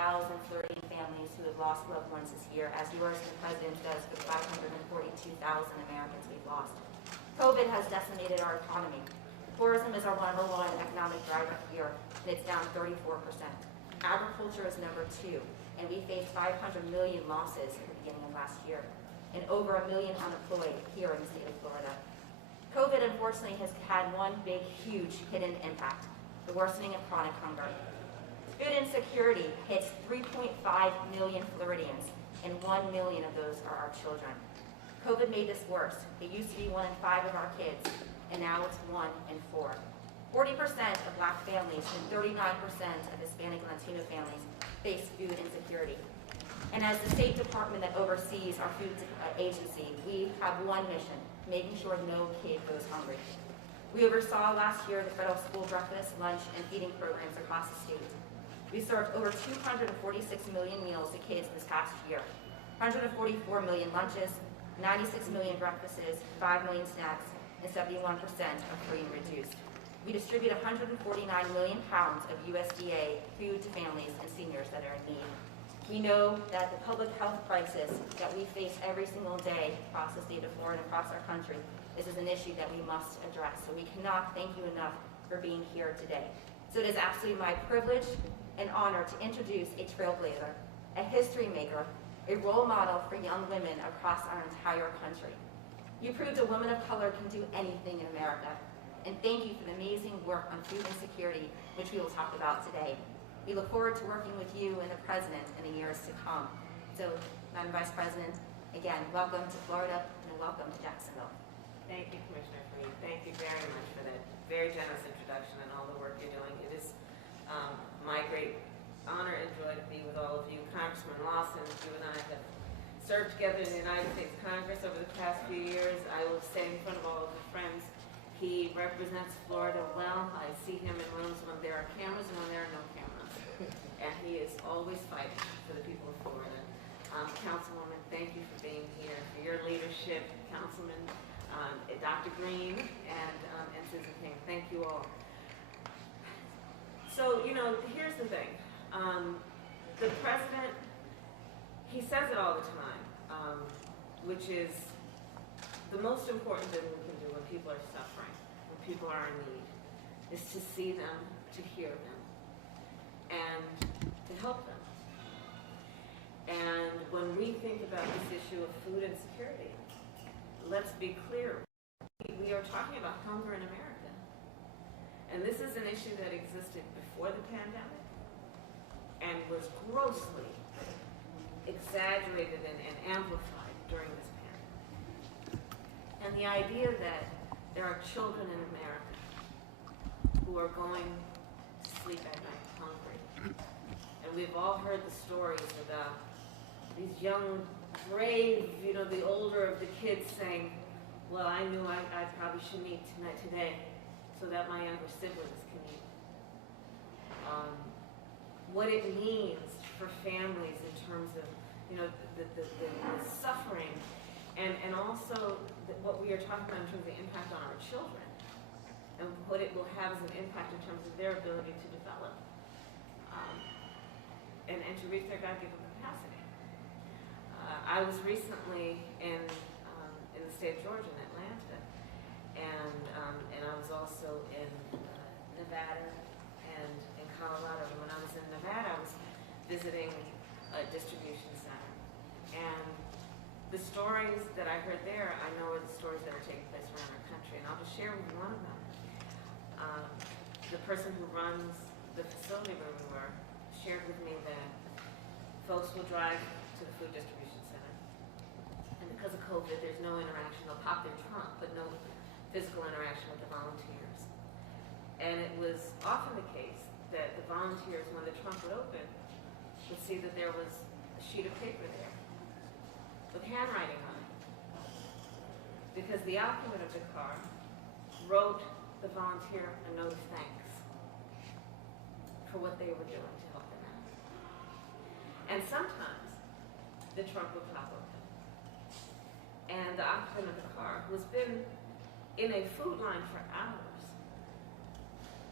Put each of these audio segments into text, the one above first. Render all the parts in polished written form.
Floridian families who have lost loved ones this year, as yours and the President does for the 542,000 Americans we've lost. COVID has decimated our economy. Tourism is our #1 economic driver here, and it's down 34%. Agriculture is #2, and we faced 500 million losses at the beginning of last year, and over 1 million unemployed here in the state of Florida. COVID, unfortunately, has had one big, huge hidden impact: the worsening of chronic hunger. Food insecurity hits 3.5 million Floridians, and 1 million of those are our children. COVID made this worse. It used to be 1 in 5 of our kids, and now it's 1 in 4. 40% of Black families and 39% of Hispanic and Latino families face food insecurity. And as the State Department that oversees our food agency, we have one mission: making sure no kid goes hungry. We oversaw last year the federal school breakfast, lunch, and feeding programs across the state. We served over 246 million meals to kids this past year, 144 million lunches, 96 million breakfasts, 5 million snacks, and 71% are free and reduced. We distribute 149 million pounds of USDA food to families and seniors that are in need. We know that the public health crisis that we face every single day across the state of Florida and across our country, this is an issue that we must address. So we cannot thank you enough for being here today. So it is absolutely my privilege and honor to introduce a trailblazer, a history maker, a role model for young women across our entire country. You proved a woman of color can do anything in America. And thank you for the amazing work on food insecurity, which we will talk about today. We look forward to working with you and the President in the years to come. So, Madam Vice President, again, welcome to Florida and welcome to Jacksonville. Thank you, Commissioner Freed. Thank you very much for that very generous introduction and all the work you're doing. It is my great honor and joy to be with all of you. Congressman Lawson, you and I have served together in the United States Congress over the past few years. I will stand in front of all of the friends. He represents Florida well. I see him in rooms when there are cameras and when there are no cameras. And he is always fighting for the people of Florida. Councilwoman, thank you for being here, for your leadership. Councilman, Dr. Green, and Susan King, thank you all. So, you know, here's the thing. The President, he says it all the time, which is the most important thing we can do when people are suffering, when people are in need, is to see them, to hear them, and to help them. And when we think about this issue of food insecurity, let's be clear, we are talking about hunger in America. And this is an issue that existed before the pandemic and was grossly exaggerated and amplified during this pandemic. And the idea that there are children in America who are going to sleep at night hungry. And we've all heard the stories about these young, brave, you know, the older of the kids saying, well, I knew I probably shouldn't eat tonight today so that my younger siblings can eat. What it means for families in terms of, you know, the suffering and also what we are talking about in terms of the impact on our children and what it will have as an impact in terms of their ability to develop and to reach their God-given capacity. I was recently in the state of Georgia, in Atlanta, and I was also in Nevada and in Colorado. And when I was in Nevada, I was visiting a distribution center. And the stories that I heard there, I know are the stories that are taking place around our country. And I'll just share with you one of them. The person who runs the facility where we were shared with me that folks will drive to the food distribution center. And because of COVID, there's no interaction. They'll pop their trunk, but no physical interaction with the volunteers. And it was often the case that the volunteers, when the trunk would open, would see that there was a sheet of paper there with handwriting on it. Because the occupant of the car wrote the volunteer a note of thanks for what they were doing to help them out. And sometimes the trunk would pop open. And the occupant of the car, who's been in a food line for hours,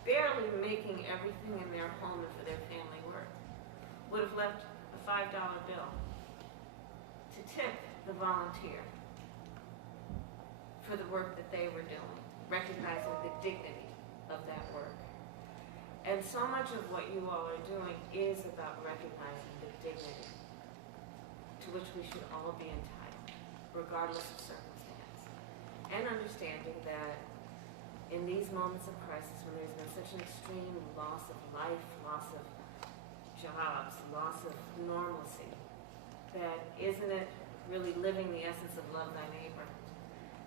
barely making everything in their home and for their family work, would have left a $5 bill to tip the volunteer for the work that they were doing, recognizing the dignity of that work. And so much of what you all are doing is about recognizing the dignity to which we should all be entitled, regardless of circumstance. And understanding that in these moments of crisis, when there's been such an extreme loss of life, loss of jobs, loss of normalcy, that isn't it really living the essence of love thy neighbor,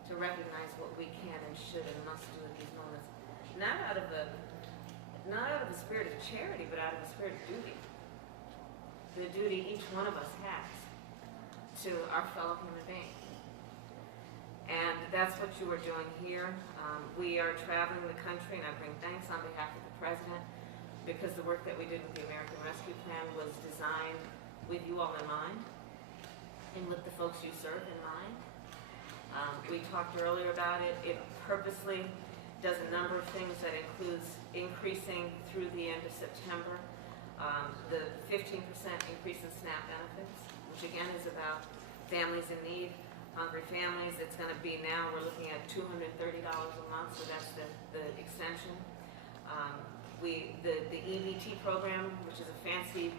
to recognize what we can and should and must do at these moments, not out of a spirit of charity, but out of a spirit of duty. The duty each one of us has to our fellow human being. And that's what you are doing here. We are traveling the country, and I bring thanks on behalf of the President, because the work that we did with the American Rescue Plan was designed with you all in mind, and with the folks you serve in mind. We talked earlier about it. It purposely does a number of things that includes increasing through the end of September the 15% increase in SNAP benefits, which again is about families in need, hungry families. It's going to be now, we're looking at $230 a month, so that's the extension. The EBT program, which is a fancy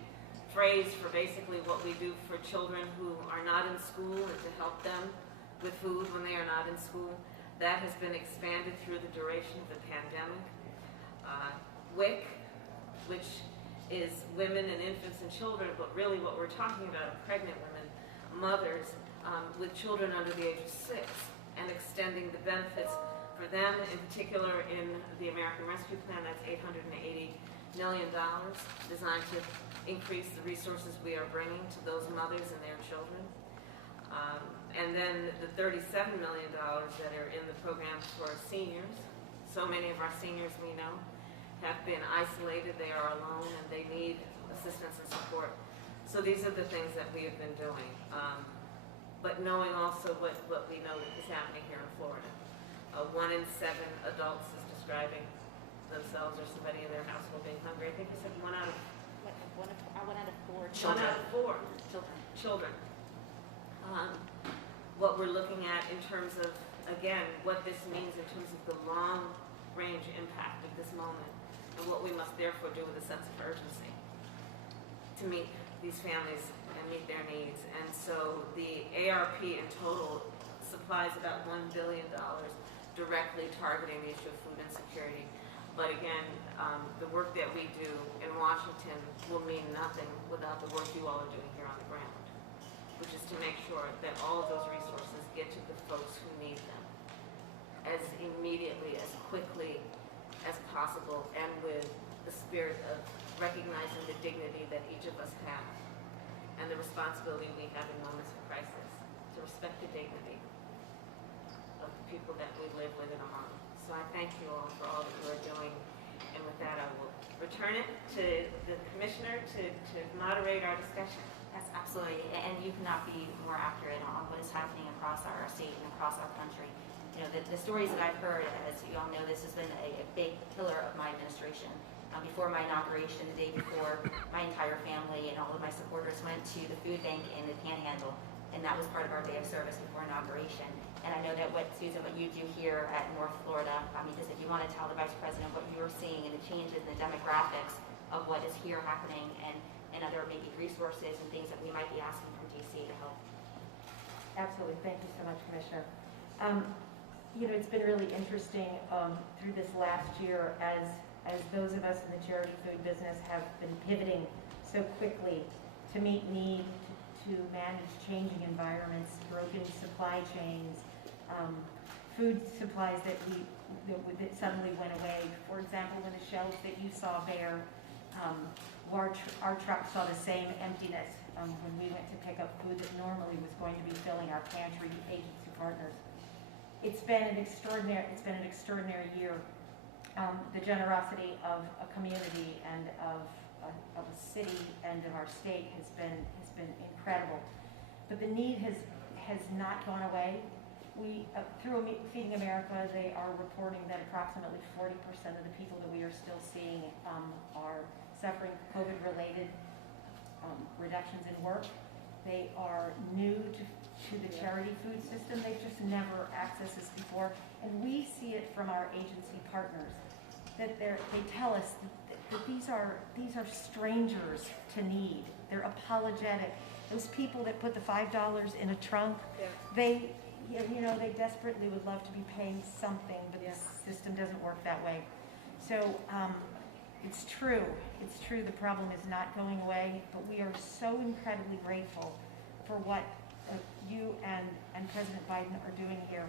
phrase for basically what we do for children who are not in school and to help them with food when they are not in school. That has been expanded through the duration of the pandemic. WIC, which is women and infants and children, but really what we're talking about are pregnant women, mothers with children under the age of 6, and extending the benefits for them, in particular in the American Rescue Plan. That's $880 million, designed to increase the resources we are bringing to those mothers and their children. And then the $37 million that are in the program for seniors. So many of our seniors we know have been isolated, they are alone, and they need assistance and support. So these are the things that we have been doing. But knowing also what we know is happening here in Florida. 1 in 7 adults is describing themselves or somebody in their household being hungry. I think you said 1 out of 4 children. 1 out of 4 children. What we're looking at in terms of, again, what this means in terms of the long-range impact of this moment, and what we must therefore do with a sense of urgency to meet these families and meet their needs. And so the ARP in total supplies about $1 billion directly targeting the issue of food insecurity. But again, the work that we do in Washington will mean nothing without the work you all are doing here on the ground, which is to make sure that all of those resources get to the folks who need them as immediately, as quickly as possible, and with the spirit of recognizing the dignity that each of us have and the responsibility we have in moments of crisis to respect the dignity of the people that we live with and among. So I thank you all for all that you are doing, and with that I will return it to the Commissioner to moderate our discussion. Yes, absolutely, and you cannot be more accurate on what is happening across our state and across our country. You know, the stories that I've heard, as you all know, this has been a big pillar of my administration. Before my inauguration, the day before, my entire family and all of my supporters went to the food bank in the Panhandle, and that was part of our day of service before inauguration. And I know that Susan, what you do here at North Florida, just if you want to tell the Vice President what you are seeing and the changes in the demographics of what is here happening, and other maybe resources and things that we might be asking from DC to help. Absolutely. Thank you so much, Commissioner. It's been really interesting through this last year as those of us in the charity food business have been pivoting so quickly to meet need, to manage changing environments, broken supply chains, food supplies that suddenly went away. For example, when the shelves that you saw bare, our truck saw the same emptiness when we went to pick up food that normally was going to be filling our pantry agency partners. It's been an extraordinary year. The generosity of a community and of a city and of our state has been incredible. But the need has not gone away. Through Feeding America, they are reporting that approximately 40% of the people that we are still seeing are suffering COVID-related reductions in work. They are new to the charity food system. They've just never accessed this before. And we see it from our agency partners, that they tell us that these are strangers to need. They're apologetic. Those people that put the $5 in a trunk, they desperately would love to be paying something, but the system doesn't work that way. So it's true. It's true the problem is not going away, but we are so incredibly grateful for what you and President Biden are doing here,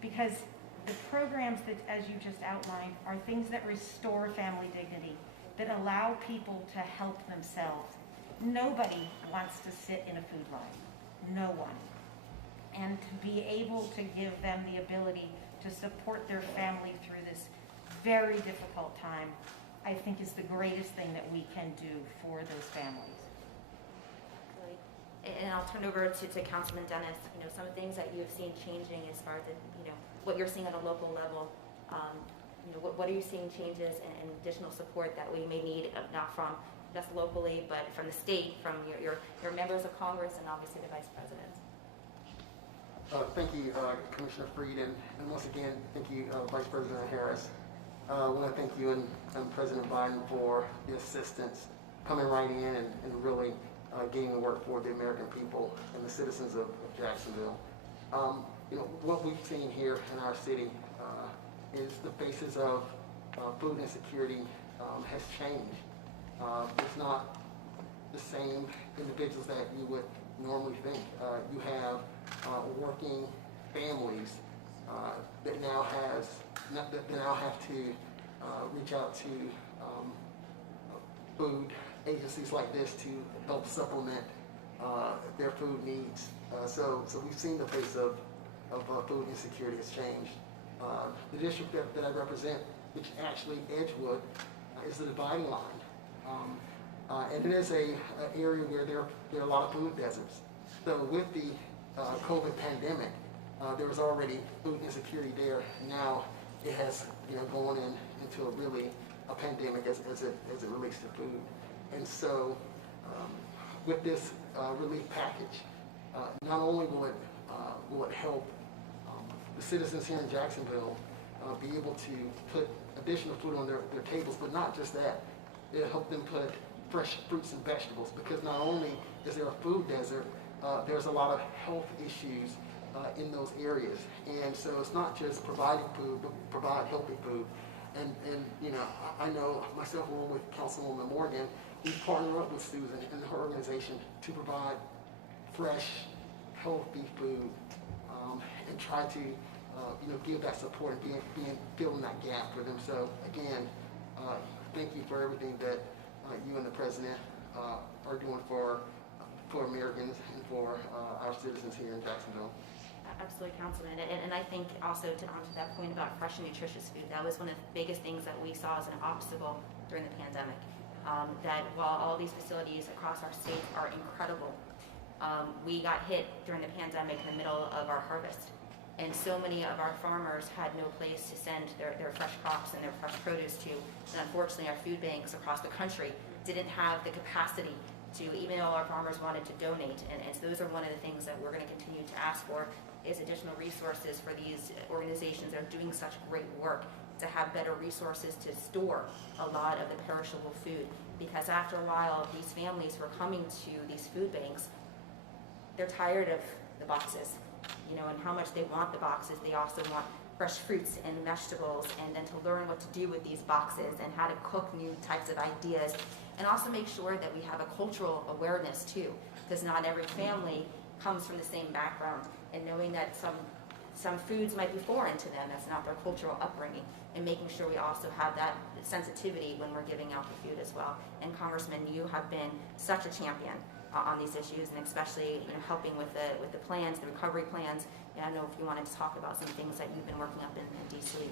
because the programs that, as you just outlined, are things that restore family dignity, that allow people to help themselves. Nobody wants to sit in a food line. No one. And to be able to give them the ability to support their family through this very difficult time, I think is the greatest thing that we can do for those families. And I'll turn over to Councilman Dennis. Some of the things that you have seen changing as far as what you're seeing at a local level. What are you seeing changes and additional support that we may need, not from just locally, but from the state, from your members of Congress, and obviously the Vice President? Thank you, Commissioner Freed, and once again, thank you, Vice President Harris. I want to thank you and President Biden for the assistance coming right in and really getting the work for the American people and the citizens of Jacksonville. What we've seen here in our city is the faces of food insecurity has changed. It's not the same individuals that you would normally think. You have working families that now have to reach out to food agencies like this to help supplement their food needs. So we've seen the face of food insecurity has changed. The district that I represent, which actually Edgewood, is the dividing line. And it is an area where there are a lot of food deserts. So with the COVID pandemic, there was already food insecurity there. Now it has gone into a pandemic as it relates to food. And so with this relief package, not only will it help the citizens here in Jacksonville be able to put additional food on their tables, but not just that, it'll help them put fresh fruits and vegetables, because not only is there a food desert, there's a lot of health issues in those areas. And so it's not just providing food, but provide healthy food. And I know myself, along with Councilwoman Morgan, we partner up with Susan and her organization to provide fresh, healthy food and try to give that support and filling that gap for them. So again, thank you for everything that you and the President are doing for Americans and for our citizens here in Jacksonville. Absolutely, Councilman. And I think also to that point about fresh and nutritious food, that was one of the biggest things that we saw as an obstacle during the pandemic. That while all these facilities across our state are incredible, we got hit during the pandemic in the middle of our harvest. And so many of our farmers had no place to send their fresh crops and their fresh produce to. And unfortunately, our food banks across the country didn't have the capacity to, even though our farmers wanted to donate. And so those are one of the things that we're going to continue to ask for, is additional resources for these organizations that are doing such great work, to have better resources to store a lot of the perishable food. Because after a while, these families who are coming to these food banks, they're tired of the boxes, and how much they want the boxes. They also want fresh fruits and vegetables, and then to learn what to do with these boxes and how to cook new types of ideas, and also make sure that we have a cultural awareness too, because not every family comes from the same background, and knowing that some foods might be foreign to them, that's not their cultural upbringing, and making sure we also have that sensitivity when we're giving out the food as well. And Congressman, you have been such a champion on these issues, and especially helping with the plans, the recovery plans. And I know if you wanted to talk about some things that you've been working up in DC.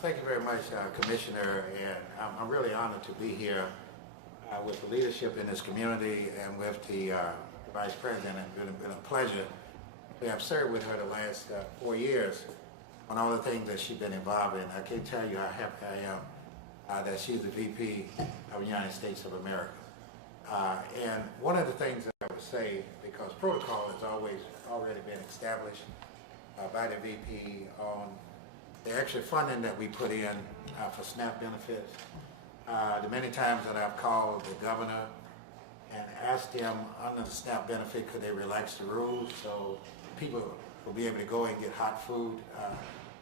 Thank you very much, Commissioner, and I'm really honored to be here with the leadership in this community and with the Vice President. It's been a pleasure to have served with her the last 4 years on all the things that she's been involved in. I can't tell you how happy I am that she's the VP of the United States of America. And one of the things that I would say, because protocol has already been established by the VP on the extra funding that we put in for SNAP benefits. The many times that I've called the governor and asked him under the SNAP benefit, could they relax the rules so people will be able to go and get hot food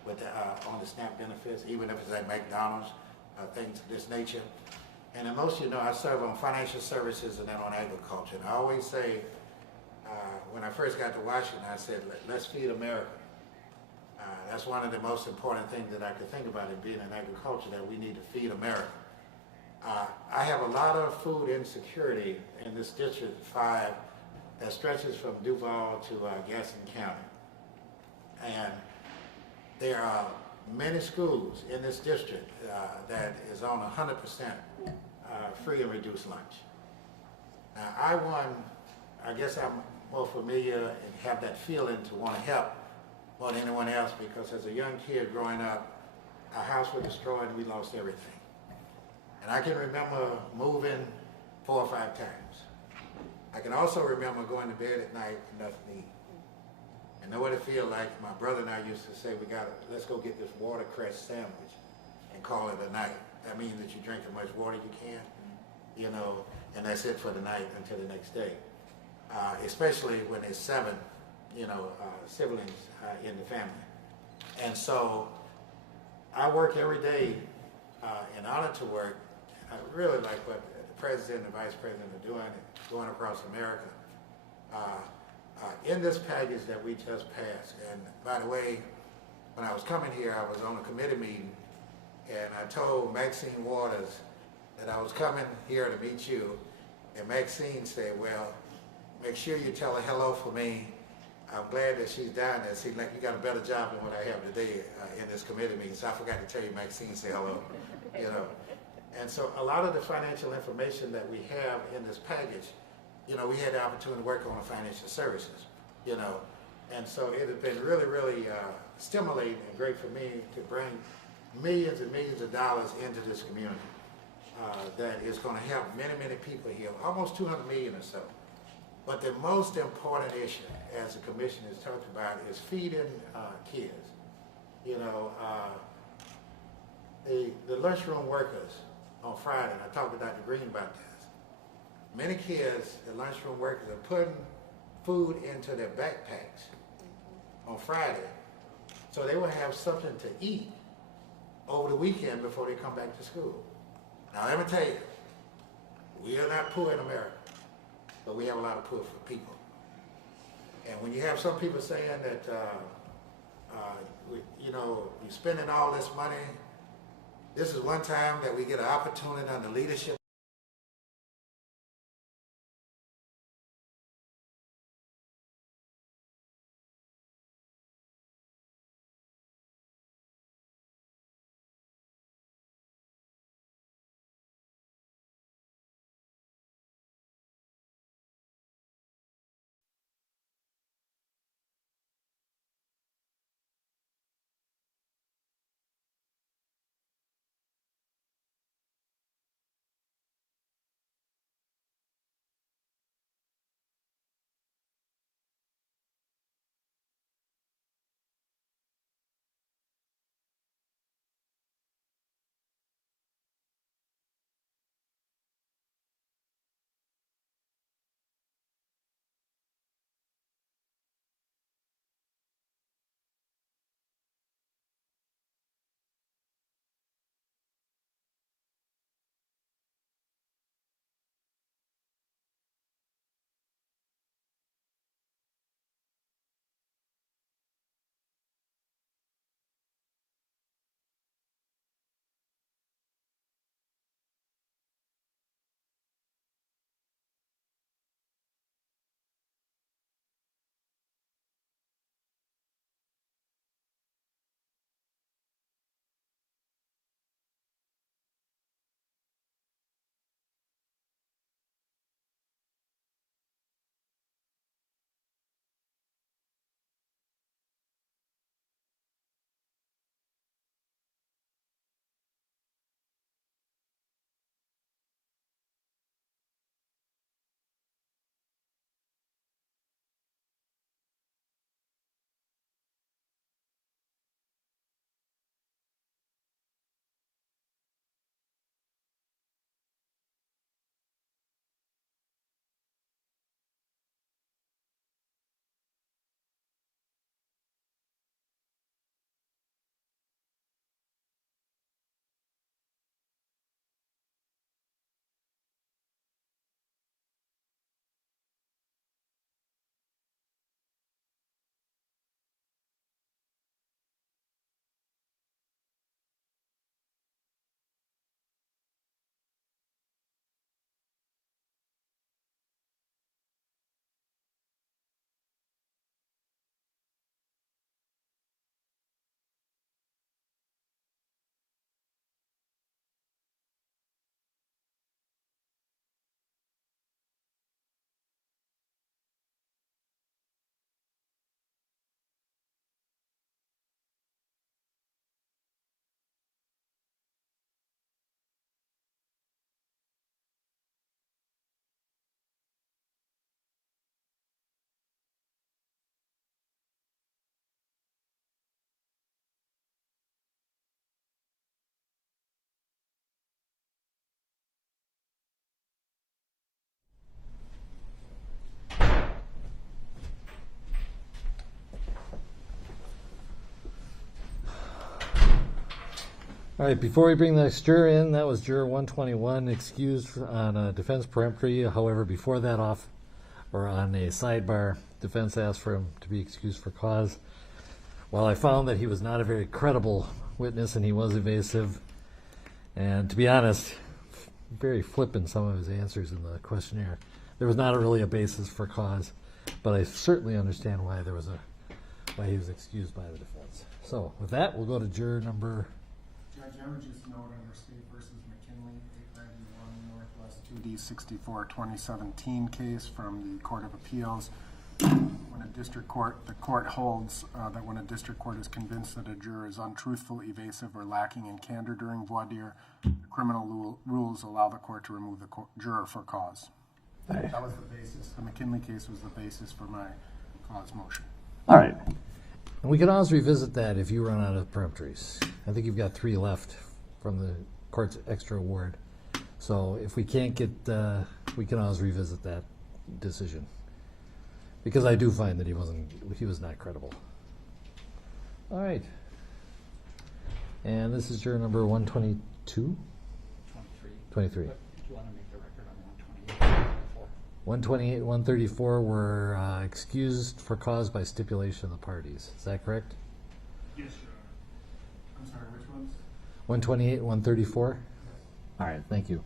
on the SNAP benefits, even if it's at McDonald's, things of this nature. And then most of you know I serve on financial services and then on agriculture. And I always say, when I first got to Washington, I said, let's feed America. That's one of the most important things that I could think about in being in agriculture, that we need to feed America. I have a lot of food insecurity in this District 5 that stretches from Duval to Gaston County. And there are many schools in this district that is on 100% free and reduced lunch. Now, I guess I'm more familiar and have that feeling to want to help more than anyone else, because as a young kid growing up, our house was destroyed and we lost everything. And I can remember moving 4 or 5 times. I can also remember going to bed at night with nothing to eat. And know what it feels like. My brother and I used to say, let's go get this watercress sandwich and call it a night. That means that you drink as much water you can, you know, and that's it for the night until the next day. Especially when there's 7, siblings in the family. And so I work every day in order to work. I really like what the president and the vice president are doing, going across America. In this package that we just passed, and by the way, when I was coming here, I was on a committee meeting, and I told Maxine Waters that I was coming here to meet you, and Maxine said, well, make sure you tell her hello for me. I'm glad that she's down there. Seems like you got a better job than what I have today in this committee meeting, so I forgot to tell you, Maxine, say hello, you know. And so a lot of the financial information that we have in this package, you know, we had the opportunity to work on the financial services, you know. And so it has been really, really stimulating and great for me to bring millions and millions of dollars into this community that is going to help many, many people here, almost 200 million or so. But the most important issue, as the commission has talked about, is feeding kids. You know, the lunchroom workers on Friday, and I talked to Dr. Green about this. Many kids, the lunchroom workers, are putting food into their backpacks on Friday, so they will have something to eat over the weekend before they come back to school. Now let me tell you, we are not poor in America, but we have a lot of poor people. And when you have some people saying that, you know, you're spending all this money, this is one time that we get an opportunity under leadership All right, before we bring the next juror in, that was juror 121, excused on a defense peremptory. However, before that on a sidebar, defense asked for him to be excused for cause. While I found that he was not a very credible witness and he was evasive, and to be honest, very flippant some of his answers in the questionnaire, there was not really a basis for cause, but I certainly understand why why he was excused by the defense. So with that, we'll go to juror number. Judge, I would just note under State versus McKinley, 891 Northwest 2D 64 2017 case from the Court of Appeals. When a district court, the court holds that when a district court is convinced that a juror is untruthful, evasive, or lacking in candor during voir dire, the criminal rules allow the court to remove the juror for cause. Right. That was the basis. The McKinley case was the basis for my cause motion. All right. And we can always revisit that if you run out of peremptories. I think you've got 3 left from the court's extra award. So if we can't get, we can always revisit that decision. Because I do find that he was not credible. All right. And this is juror number 122? 23. But do you want to make the record on 128? 128, 134 were excused for cause by stipulation of the parties. Is that correct? Yes, Your Honor. I'm sorry, which ones? 128, 134? All right, thank you.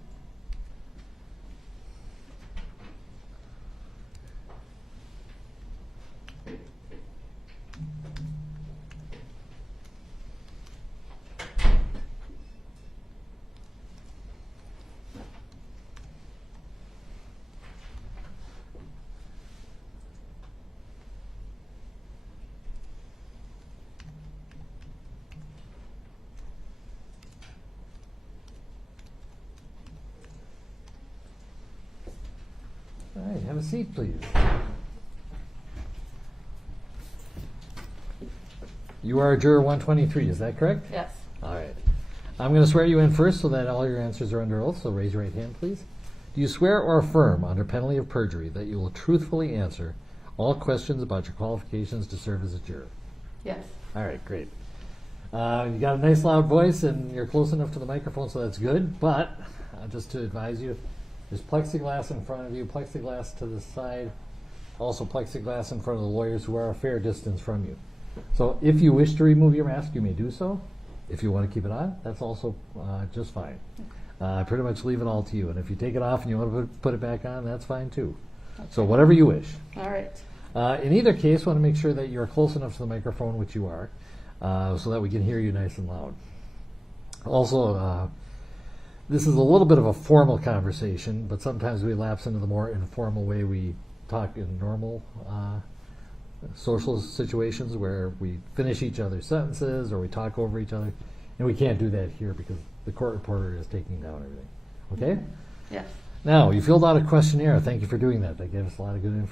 All right, have a seat, please. You are juror 123, is that correct? Yes. All right. I'm going to swear you in first so that all your answers are under oath, so raise your right hand, please. Do you swear or affirm, under penalty of perjury, that you will truthfully answer all questions about your qualifications to serve as a juror? Yes. All right, great. You got a nice loud voice and you're close enough to the microphone, so that's good, but just to advise you, there's plexiglass in front of you, plexiglass to the side, also plexiglass in front of the lawyers who are a fair distance from you. So if you wish to remove your mask, you may do so. If you want to keep it on, that's also just fine. I pretty much leave it all to you. And if you take it off and you want to put it back on, that's fine too. Okay. So whatever you wish. All right. In either case, want to make sure that you're close enough to the microphone, which you are, so that we can hear you nice and loud. Also, this is a little bit of a formal conversation, but sometimes we lapse into the more informal way we talk in normal social situations where we finish each other's sentences or we talk over each other, and we can't do that here because the court reporter is taking down everything. Okay? Yes. Now, you filled out a questionnaire. Thank you for doing that. That gave us a lot of good information.